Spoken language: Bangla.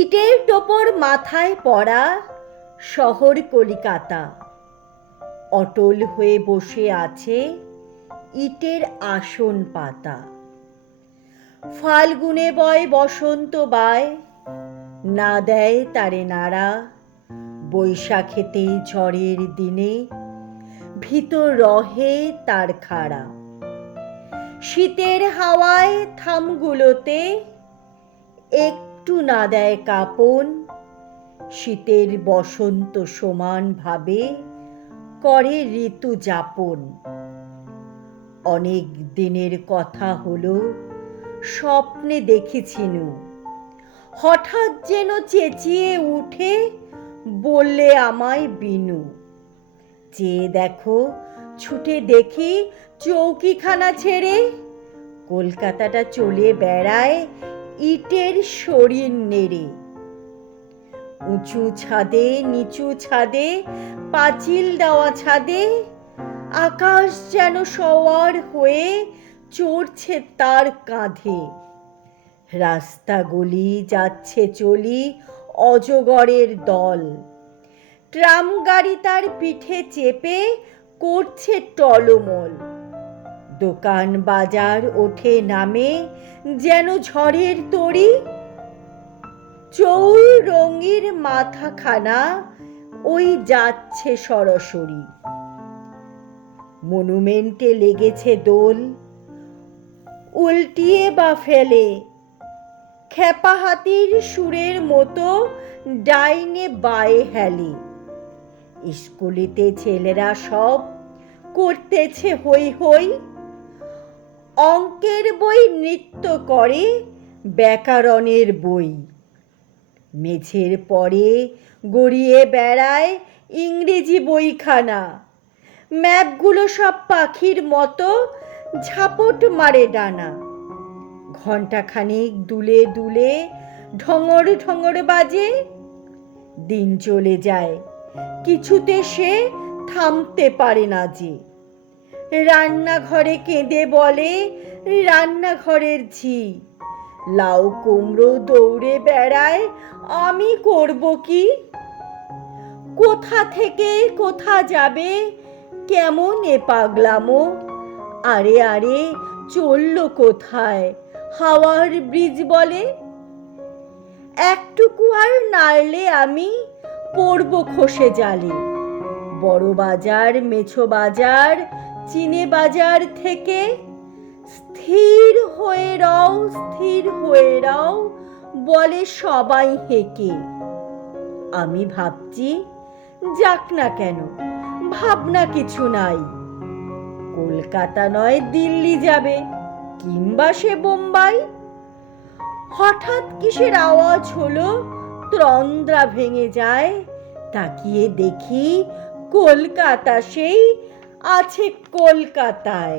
ইটের টোপর মাথায় পড়া শহর কলিকাতা, অটল হয়ে বসে আছে ইটের আসন পাতা। ফাল্গুনে বয় বসন্ত বায়, না দেয় তারে নাড়া। বৈশাখেতে ঝড়ের দিনে ভিতর রহে তার খাড়া। শীতের হাওয়ায় থামগুলোতে একটু না দেয় কাঁপন। শীতের বসন্ত সমান ভাবে করে ঋতু যাপন। অনেক দিনের কথা হলো স্বপ্নে দেখেছিনু, হঠাৎ যেন চেঁচিয়ে উঠে বললে আমায় বিনু। চেয়ে দেখো, ছুটে দেখি চৌকিখানা ছেড়ে কলকাতাটা চলে বেড়ায় ইটের শরীর নেড়ে। উঁচু ছাদে নিচু ছাদে পাঁচিল দেওয়া ছাদে আকাশ যেন সওয়ার হয়ে চড়ছে তার কাঁধে। রাস্তা গলি যাচ্ছে চলি অজগরের দল, ট্রাম গাড়ি তার পিঠে চেপে করছে টলমল। দোকান বাজার ওঠে নামে যেন ঝড়ের তরি। চৌরঙ্গির মাথাখানা ওই যাচ্ছে সরাসরি। মনুমেন্টে লেগেছে দোল, উল্টিয়ে বা ফেলে খেপা হাতির সুরের মতো ডাইনে বায়ে হেলে। স্কুলেতে ছেলেরা সব করতেছে হই হই, অঙ্কের বই নৃত্য করে ব্যাকরণের বই। মেঝের পরে গড়িয়ে বেড়ায় ইংরেজি বইখানা। ম্যাপগুলো সব পাখির মতো ঝাপট মারে ডানা। ঘণ্টাখানিক দুলে দুলে ঢঙর ঢঙর বাজে। দিন চলে যায়, কিছুতে সে থামতে পারে না যে। রান্নাঘরে কেঁদে বলে রান্নাঘরের ঝি। লাউ কুমড়ো দৌড়ে বেড়ায়, আমি করব কি? কোথা থেকে কোথা যাবে কেমন এ পাগলামো। আরে আরে চললো কোথায় হাওয়ার ব্রিজ বলে। একটুকু আর নাড়লে আমি পড়ব খসে জালে। বড় বাজার মেছো বাজার চিনে বাজার থেকে স্থির হয়ে রও স্থির হয়ে রও বলে সবাই হেঁকে। আমি ভাবছি যাক না কেন, ভাবনা কিছু নাই। কলকাতা নয় দিল্লি যাবে, কিংবা সে বোম্বাই। হঠাৎ কিসের আওয়াজ হলো, তন্দ্রা ভেঙে যায়। তাকিয়ে দেখি কলকাতা সেই আছে কলকাতায়।